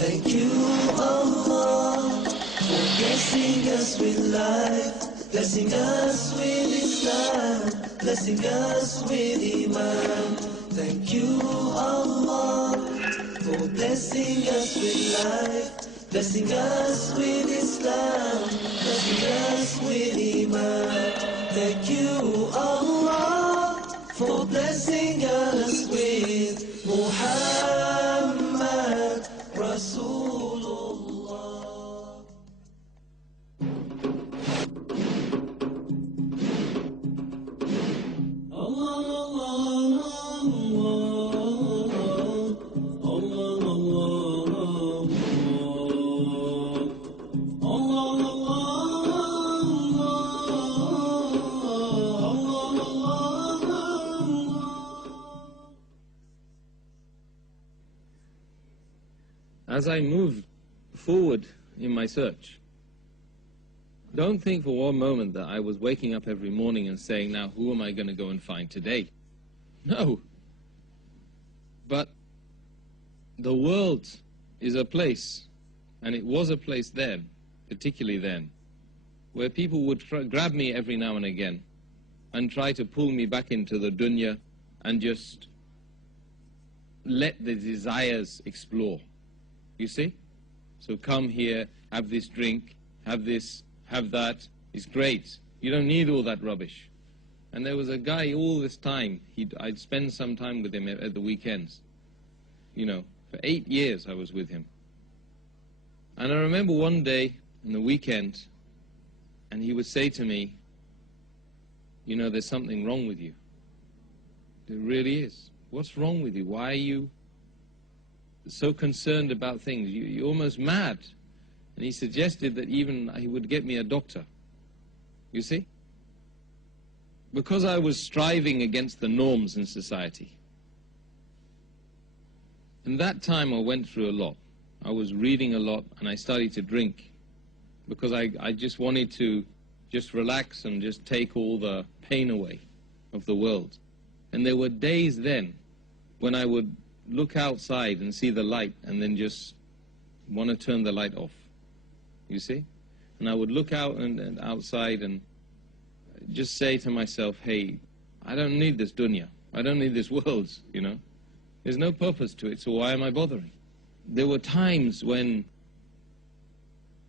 Thank you, Allah, for blessing us with life, blessing us with Islam, blessing us with Iman. Thank you, Allah, for blessing us with life, blessing us with Islam, blessing us with Iman. Thank you, Allah, for blessing us with Muhammad Rasulullah. As I move forward in my search, don't think for one moment that I was waking up every morning and saying, now who am I going to go and find today? No. But the world is a place, and it was a place then, particularly then, where people would grab me every now and again and try to pull me back into the dunya and just let the desires explore. You see? So come here, have this drink, have this, have that. It's great. You don't need all that rubbish. And there was a guy all this time, I'd spend some time with him at the weekends. You know, for 8 years I was with him. And I remember one day in the weekend, and he would say to me, you know, there's something wrong with you. There really is. What's wrong with you? Why are you so concerned about things? You're almost mad. And he suggested that even he would get me a doctor. You see? Because I was striving against the norms in society. And that time I went through a lot. I was reading a lot, and I started to drink because I just wanted to just relax and just take all the pain away of the world. And there were days then when I would look outside and see the light and then just want to turn the light off, you see? And I would look out and outside and just say to myself, hey, I don't need this dunya. I don't need this world, you know? There's no purpose to it, so why am I bothering? There were times when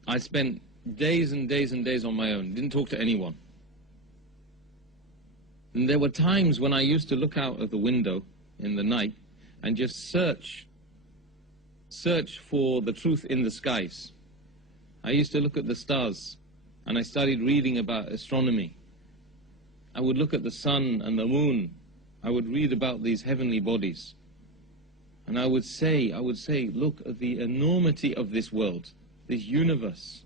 I spent days and days and days on my own, didn't talk to anyone. And there were times when I used to look out of the window in the night and just search for the truth in the skies. I used to look at the stars, and I started reading about astronomy. I would look at the sun and the moon. I would read about these heavenly bodies. And I would say, look at the enormity of this world, this universe.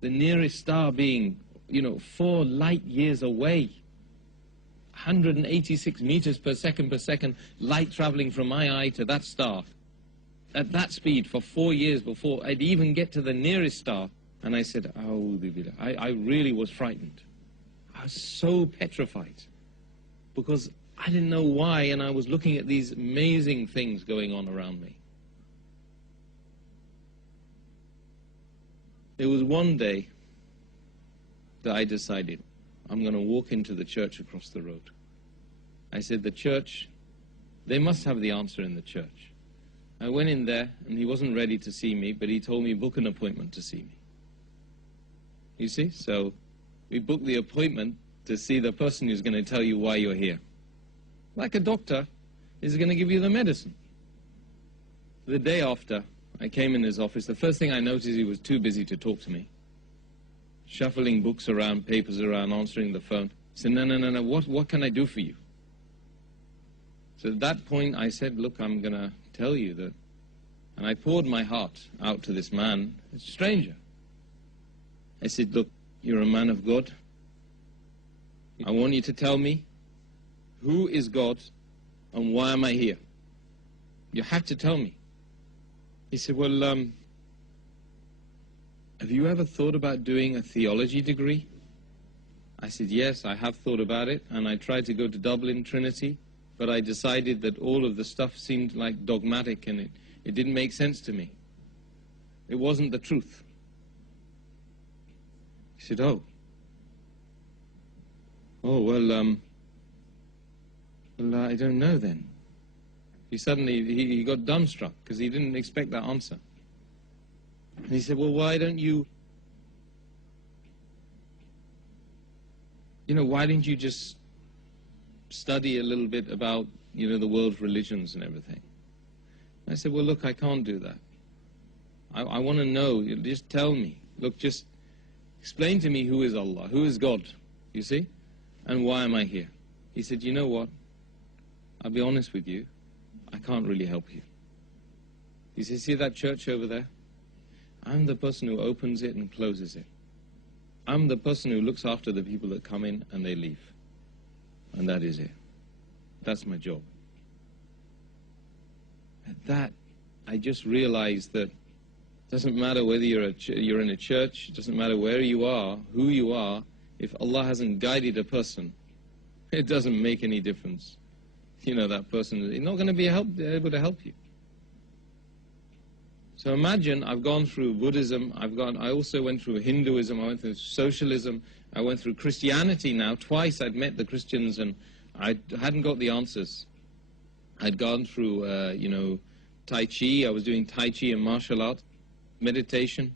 The nearest star being, 4 light years away. 186 meters per second, light traveling from my eye to that star. At that speed for 4 years before I'd even get to the nearest star. And I said, I really was frightened. I was so petrified. Because I didn't know why, and I was looking at these amazing things going on around me. There was one day that I decided, I'm going to walk into the church across the road. I said, the church, they must have the answer in the church. I went in there, and he wasn't ready to see me, but he told me, book an appointment to see me. You see? So we booked the appointment to see the person who's going to tell you why you're here. Like a doctor is going to give you the medicine. The day after, I came in his office. The first thing I noticed, he was too busy to talk to me. Shuffling books around, papers around, answering the phone. He said, no, what can I do for you? So at that point I said, look, I'm going to tell you that. And I poured my heart out to this man, a stranger. I said, look, you're a man of God. I want you to tell me, who is God and why am I here? You have to tell me. He said, well, have you ever thought about doing a theology degree? I said, yes, I have thought about it, and I tried to go to Dublin, Trinity, but I decided that all of the stuff seemed like dogmatic and it didn't make sense to me. It wasn't the truth. He said, oh, well, I don't know then. He got dumbstruck because he didn't expect that answer. And he said, well, why don't you, why didn't you just study a little bit about, the world's religions and everything? I said, well, look, I can't do that. I want to know. Just tell me. Look, just explain to me who is Allah, who is God, you see, and why am I here? He said, you know what? I'll be honest with you. I can't really help you. He said, see that church over there? I'm the person who opens it and closes it. I'm the person who looks after the people that come in and they leave. And that is it. That's my job. At that, I just realized that it doesn't matter whether you're in a church, it doesn't matter where you are, who you are, if Allah hasn't guided a person, it doesn't make any difference. That person is not going to be able to help you. So imagine I've gone through Buddhism, I also went through Hinduism, I went through socialism, I went through Christianity now. Twice I'd met the Christians and I hadn't got the answers. I'd gone through, Tai Chi, I was doing Tai Chi and martial art, meditation,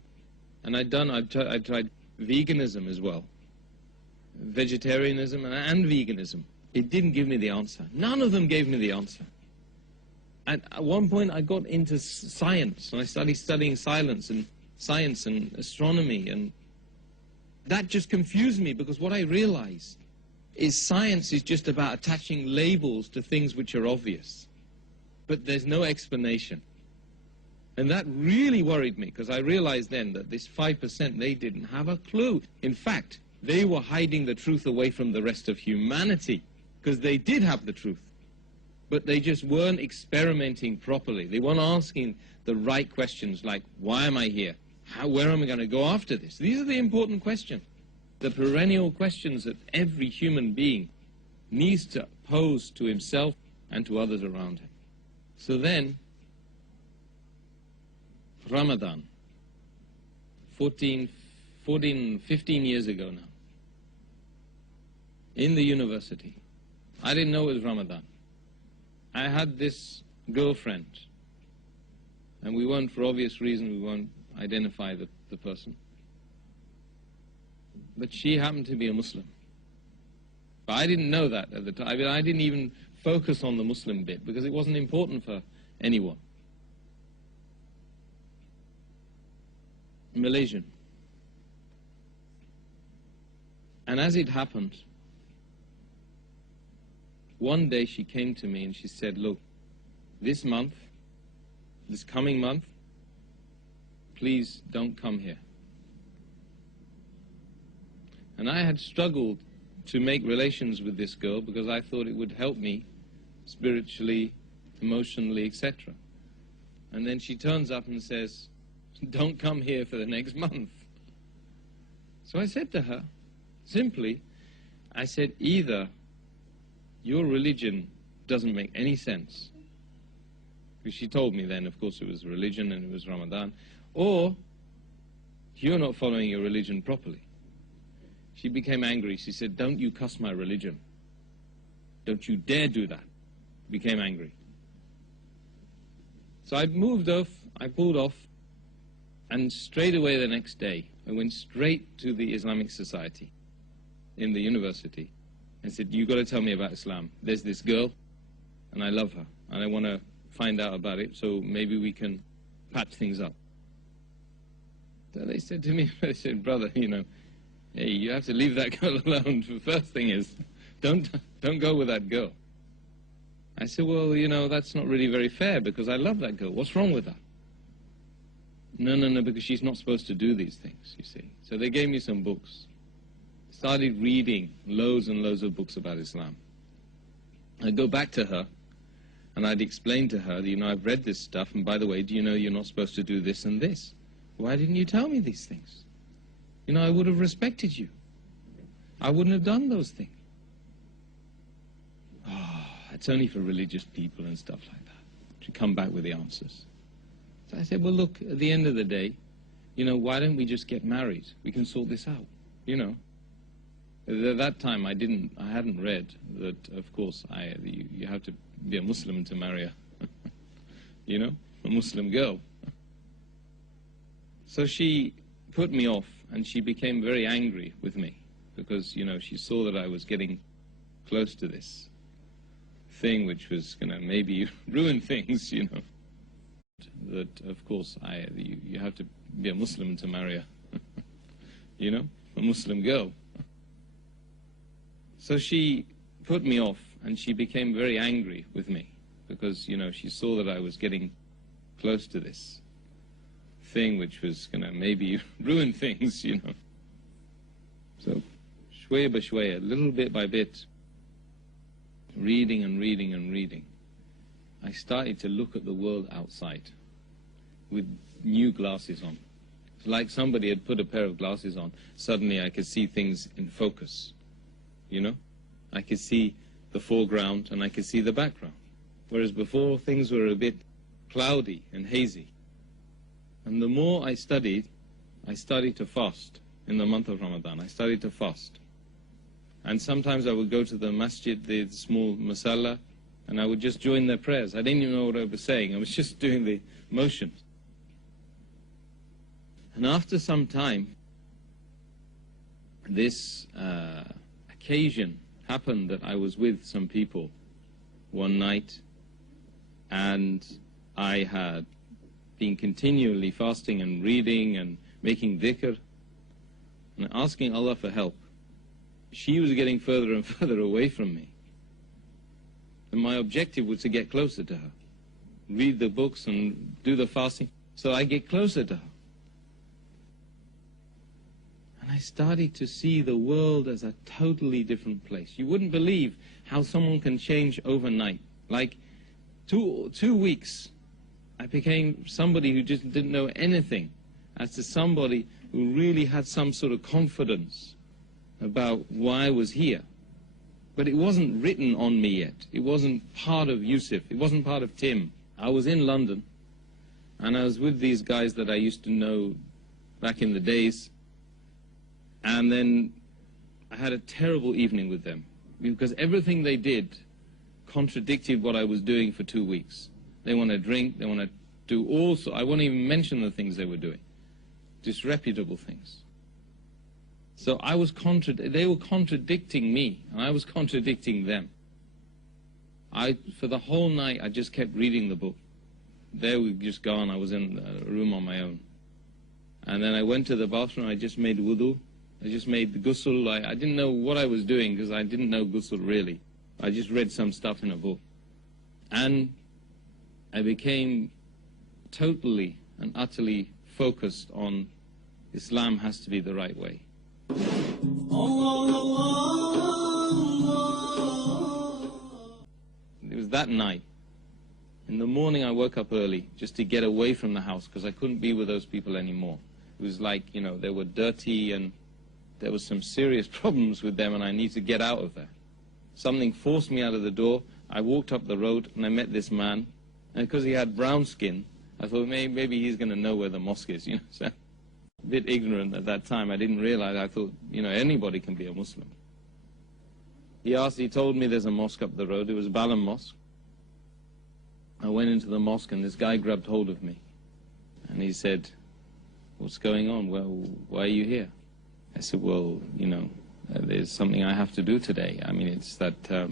and I'd tried veganism as well. Vegetarianism and veganism. It didn't give me the answer. None of them gave me the answer. At one point I got into science, and I started studying science and astronomy, and that just confused me, because what I realized is science is just about attaching labels to things which are obvious. But there's no explanation. And that really worried me, because I realized then that this 5%, they didn't have a clue. In fact, they were hiding the truth away from the rest of humanity, because they did have the truth. But they just weren't experimenting properly. They weren't asking the right questions like, why am I here? Where am I going to go after this? These are the important questions. The perennial questions that every human being needs to pose to himself and to others around him. So then, Ramadan, 15 years ago now, in the university, I didn't know it was Ramadan. I had this girlfriend, and we weren't, for obvious reasons, we won't identify the person. But she happened to be a Muslim. But I didn't know that at the time. I didn't even focus on the Muslim bit, because it wasn't important for anyone. Malaysian. And as it happened, one day she came to me and she said, look, this coming month, please don't come here. And I had struggled to make relations with this girl because I thought it would help me spiritually, emotionally, etc. And then she turns up and says, don't come here for the next month. So I said to her, simply, I said, either your religion doesn't make any sense, because she told me then, of course, it was religion and it was Ramadan, or you're not following your religion properly. She became angry. She said, don't you cuss my religion. Don't you dare do that. Became angry. So I moved off, I pulled off, and straight away the next day, I went straight to the Islamic Society in the university and said, you've got to tell me about Islam. There's this girl, and I love her, and I want to find out about it, so maybe we can patch things up. So they said to me, they said, brother, hey, you have to leave that girl alone. The first thing is, don't go with that girl. I said, well, that's not really very fair, because I love that girl. What's wrong with her? No, because she's not supposed to do these things, you see. So they gave me some books. Started reading loads and loads of books about Islam. I'd go back to her, and I'd explain to her, I've read this stuff, and by the way, do you know you're not supposed to do this and this? Why didn't you tell me these things? I would have respected you. I wouldn't have done those things. it's only for religious people and stuff like that, to come back with the answers. So I said, well, look, at the end of the day, you know, why don't we just get married? We can sort this out, you know. At that time, I hadn't read that, of course, you have to be a Muslim to marry you know, a Muslim girl. So she put me off, and she became very angry with me, because, you know, she saw that I was getting close to this thing which was going to maybe ruin things, you know. That, of course, you have to be a Muslim to marry you know, a Muslim girl. So she put me off, and she became very angry with me, because, you know, she saw that I was getting close to this thing which was going to maybe ruin things, you know. So, shwaya ba shwaya, little bit by bit, reading and reading and reading, I started to look at the world outside with new glasses on. It's like somebody had put a pair of glasses on. Suddenly I could see things in focus, you know. I could see the foreground and I could see the background. Whereas before, things were a bit cloudy and hazy. And the more I studied to fast in the month of Ramadan. I started to fast. And sometimes I would go to the masjid, the small masala, and I would just join their prayers. I didn't even know what I was saying. I was just doing the motions. And after some time, this occasion happened that I was with some people one night, and I had been continually fasting and reading and making dhikr and asking Allah for help. She was getting further and further away from me. And my objective was to get closer to her, read the books and do the fasting, so I get closer to her. And I started to see the world as a totally different place. You wouldn't believe how someone can change overnight. Like two weeks, I became somebody who just didn't know anything, as to somebody who really had some sort of confidence about why I was here. But it wasn't written on me yet. It wasn't part of Yusuf. It wasn't part of Tim. I was in London, and I was with these guys that I used to know back in the days. And then I had a terrible evening with them, because everything they did contradicted what I was doing for 2 weeks. They want to drink, they want to do all sorts. I won't even mention the things they were doing. Disreputable things. So they were contradicting me, and I was contradicting them. For the whole night, I just kept reading the book. There we'd just gone, I was in a room on my own. And then I went to the bathroom, I just made wudu. I just made the ghusl. I didn't know what I was doing, because I didn't know ghusl really. I just read some stuff in a book. And I became totally and utterly focused on Islam has to be the right way. It was that night. In the morning I woke up early just to get away from the house, because I couldn't be with those people anymore. It was like, you know, they were dirty and there was some serious problems with them, and I needed to get out of there. Something forced me out of the door. I walked up the road and I met this man, and because he had brown skin, I thought maybe he's going to know where the mosque is, you know. So, a bit ignorant at that time. I didn't realize. I thought, you know, anybody can be a Muslim. He told me there's a mosque up the road. It was Balam Mosque. I went into the mosque, and this guy grabbed hold of me, and he said, "What's going on? Well, why are you here?" I said, "Well, you know, there's something I have to do today. I mean, it's that, I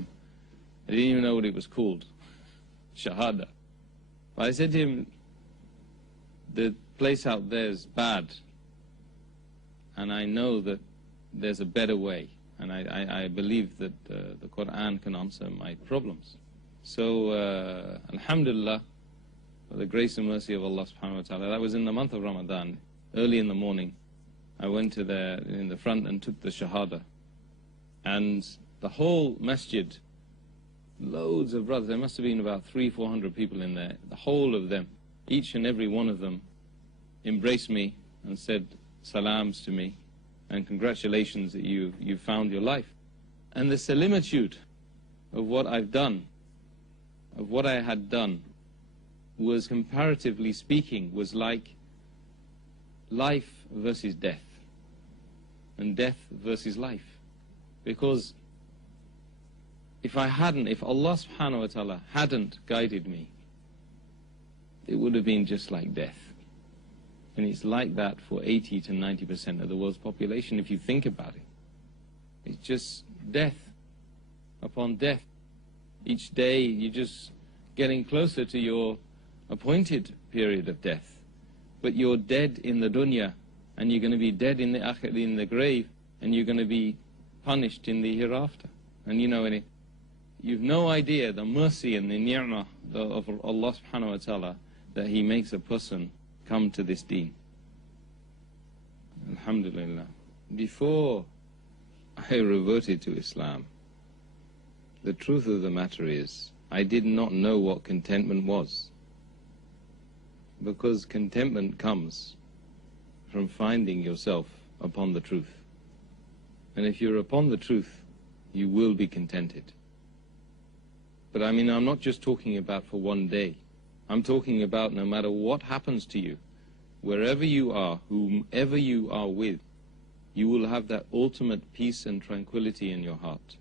didn't even know what it was called, Shahada. But I said to him, the place out there is bad, and I know that there's a better way, and I believe that the Quran can answer my problems. So, alhamdulillah, for the grace and mercy of Allah subhanahu wa ta'ala, that was in the month of Ramadan, early in the morning. I went to there in the front and took the Shahada. And the whole masjid, loads of brothers, there must have been about 300-400 people in there, the whole of them, each and every one of them embraced me and said salams to me, and congratulations that you found your life. And the similitude of what I've done of what I had done was, comparatively speaking, was like life versus death, and death versus life. Because if Allah subhanahu wa ta'ala hadn't guided me, it would have been just like death. And it's like that for 80 to 90% of the world's population, if you think about it. It's just death upon death. Each day you're just getting closer to your appointed period of death. But you're dead in the dunya, and you're going to be dead in the grave, and you're going to be punished in the hereafter. And you've no idea the mercy and the ni'mah of Allah subhanahu wa ta'ala that He makes a person come to this deen. Alhamdulillah. Before I reverted to Islam, the truth of the matter is, I did not know what contentment was. Because contentment comes from finding yourself upon the truth. And if you're upon the truth, you will be contented. But I'm not just talking about for one day. I'm talking about no matter what happens to you, wherever you are, whomever you are with, you will have that ultimate peace and tranquility in your heart.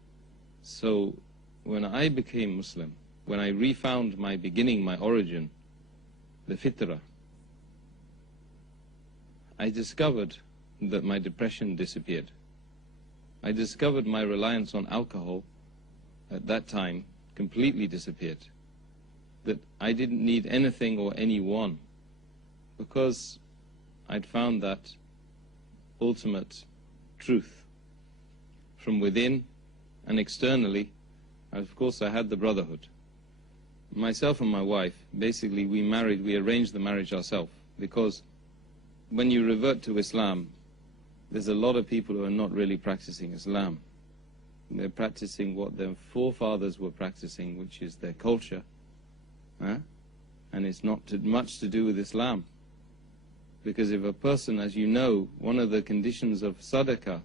So when I became Muslim, when I refound my beginning, my origin, the fitrah, I discovered that my depression disappeared. I discovered my reliance on alcohol at that time completely disappeared. That I didn't need anything or anyone, because I'd found that ultimate truth from within and externally. Of course, I had the brotherhood. Myself and my wife, basically we arranged the marriage ourselves, because when you revert to Islam, there's a lot of people who are not really practicing Islam. They're practicing what their forefathers were practicing, which is their culture. And it's not much to do with Islam. Because if a person, as you know, one of the conditions of sadaqah,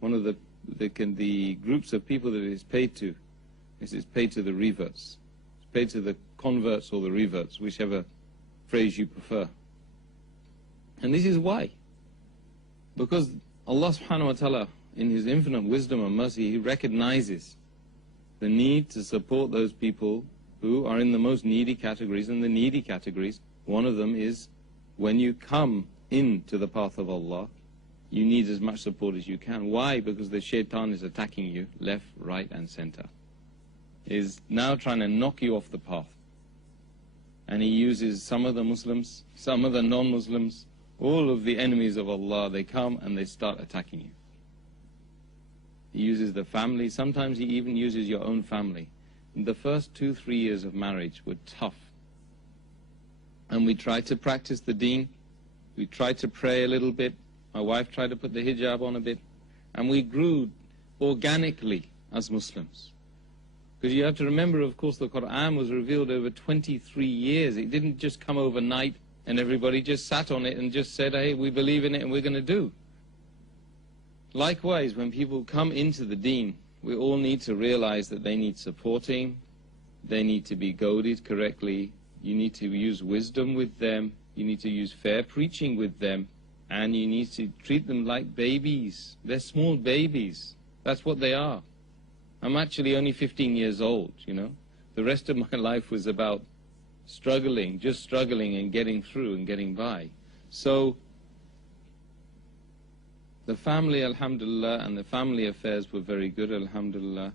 one of the groups of people that it is paid to, is it's paid to the reverts. It's paid to the converts or the reverts, whichever phrase you prefer. And this is why. Because Allah subhanahu wa ta'ala, in His infinite wisdom and mercy, He recognizes the need to support those people who are in the most needy categories. And the needy categories, one of them is, when you come into the path of Allah, you need as much support as you can. Why? Because the shaitan is attacking you left, right and center. Is now trying to knock you off the path. And he uses some of the Muslims, some of the non-Muslims, all of the enemies of Allah. They come and they start attacking you. He uses the family. Sometimes he even uses your own family. The first 2-3 years of marriage were tough. And we tried to practice the deen. We tried to pray a little bit. My wife tried to put the hijab on a bit. And we grew organically as Muslims. Because you have to remember, of course, the Quran was revealed over 23 years. It didn't just come overnight and everybody just sat on it and just said, hey, we believe in it and we're going to do. Likewise, when people come into the deen, we all need to realize that they need supporting, they need to be goaded correctly, you need to use wisdom with them, you need to use fair preaching with them, and you need to treat them like babies. They're small babies. That's what they are. I'm actually only 15 years old, The rest of my life was about struggling, just struggling and getting through and getting by. So the family, alhamdulillah, and the family affairs were very good, alhamdulillah,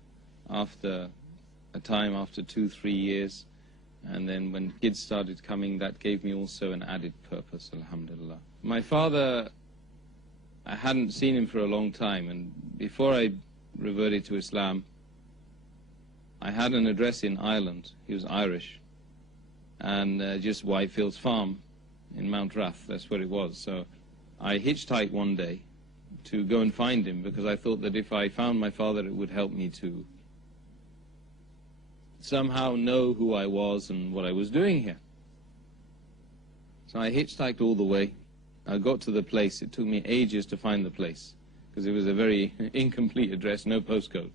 after a time, after 2-3 years. And then when kids started coming, that gave me also an added purpose, alhamdulillah. My father, I hadn't seen him for a long time, and before I reverted to Islam, I had an address in Ireland. He was Irish, and just Whitefields Farm in Mount Rath, that's where it was. So I hitchhiked one day to go and find him, because I thought that if I found my father, it would help me to somehow know who I was and what I was doing here. So I hitchhiked all the way. I got to the place. It took me ages to find the place, because it was a very incomplete address, no postcode.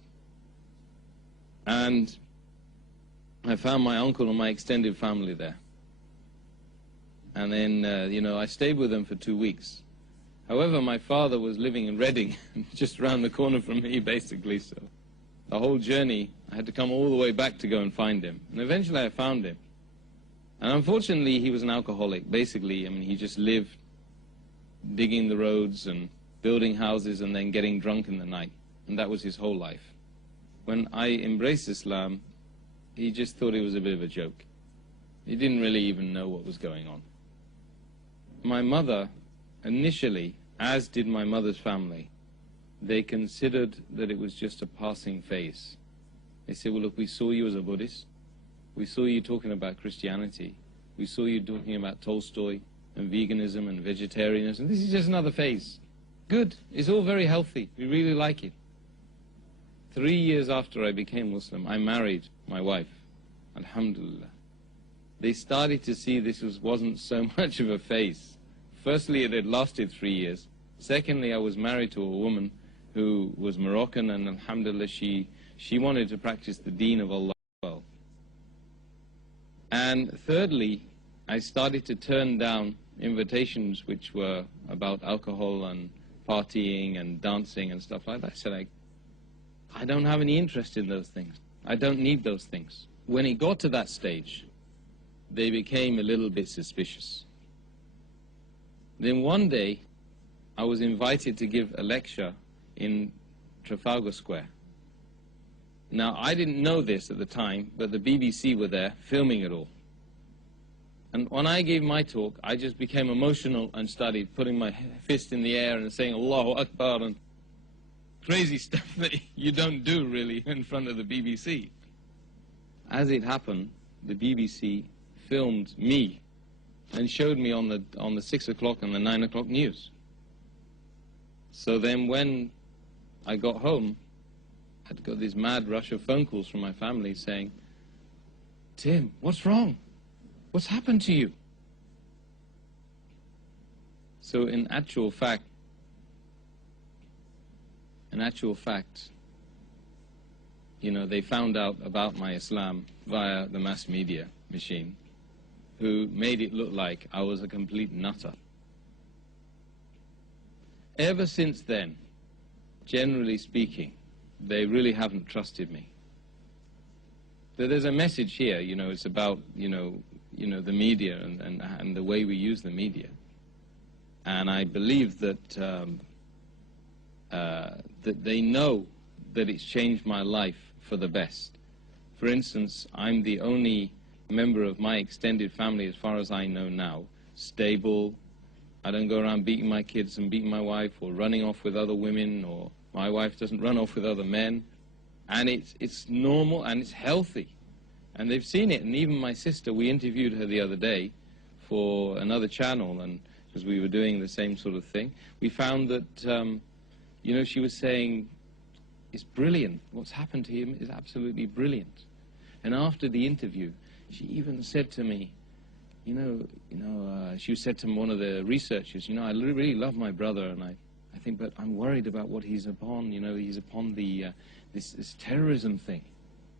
And I found my uncle and my extended family there. And then, you know, I stayed with them for 2 weeks. However, my father was living in Reading, just around the corner from me, basically, so the whole journey, I had to come all the way back to go and find him. And eventually I found him. And unfortunately, he was an alcoholic. Basically, I mean, he just lived digging the roads and building houses and then getting drunk in the night. And that was his whole life. When I embraced Islam, he just thought it was a bit of a joke. He didn't really even know what was going on. My mother, initially, as did my mother's family, they considered that it was just a passing phase. They said, well, look, we saw you as a Buddhist. We saw you talking about Christianity. We saw you talking about Tolstoy and veganism and vegetarianism. This is just another phase. Good. It's all very healthy. We really like it. 3 years after I became Muslim, I married my wife. Alhamdulillah. They started to see this wasn't so much of a phase. Firstly, it had lasted 3 years. Secondly, I was married to a woman who was Moroccan, and alhamdulillah, she wanted to practice the deen of Allah well. And thirdly, I started to turn down invitations which were about alcohol and partying and dancing and stuff like that. I said, I don't have any interest in those things. I don't need those things. When it got to that stage, they became a little bit suspicious. Then one day, I was invited to give a lecture in Trafalgar Square. Now, I didn't know this at the time, but the BBC were there filming it all. And when I gave my talk, I just became emotional and started putting my fist in the air and saying Allahu Akbar and crazy stuff that you don't do really in front of the BBC. As it happened, the BBC filmed me and showed me on the 6 o'clock and the 9 o'clock news. So then when I got home, I had got this mad rush of phone calls from my family saying, Tim, what's wrong? What's happened to you? So in actual fact, you know, they found out about my Islam via the mass media machine, who made it look like I was a complete nutter. Ever since then, generally speaking, they really haven't trusted me. There's a message here, you know, it's about, you know, the media and the way we use the media. And I believe that, that they know that it's changed my life for the best. For instance, I'm the only member of my extended family, as far as I know now, stable. I don't go around beating my kids and beating my wife or running off with other women, or my wife doesn't run off with other men. And it's normal and it's healthy. And they've seen it. And even my sister, we interviewed her the other day for another channel, and because we were doing the same sort of thing, we found that, you know, she was saying, it's brilliant. What's happened to him is absolutely brilliant. And after the interview, she even said to me, she said to one of the researchers, I really love my brother, and I think, but I'm worried about what he's upon. He's upon the this terrorism thing.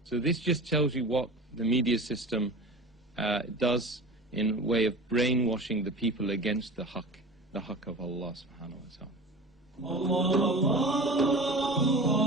So this just tells you what the media system does in way of brainwashing the people against the haqq of Allah subhanahu wa ta'ala.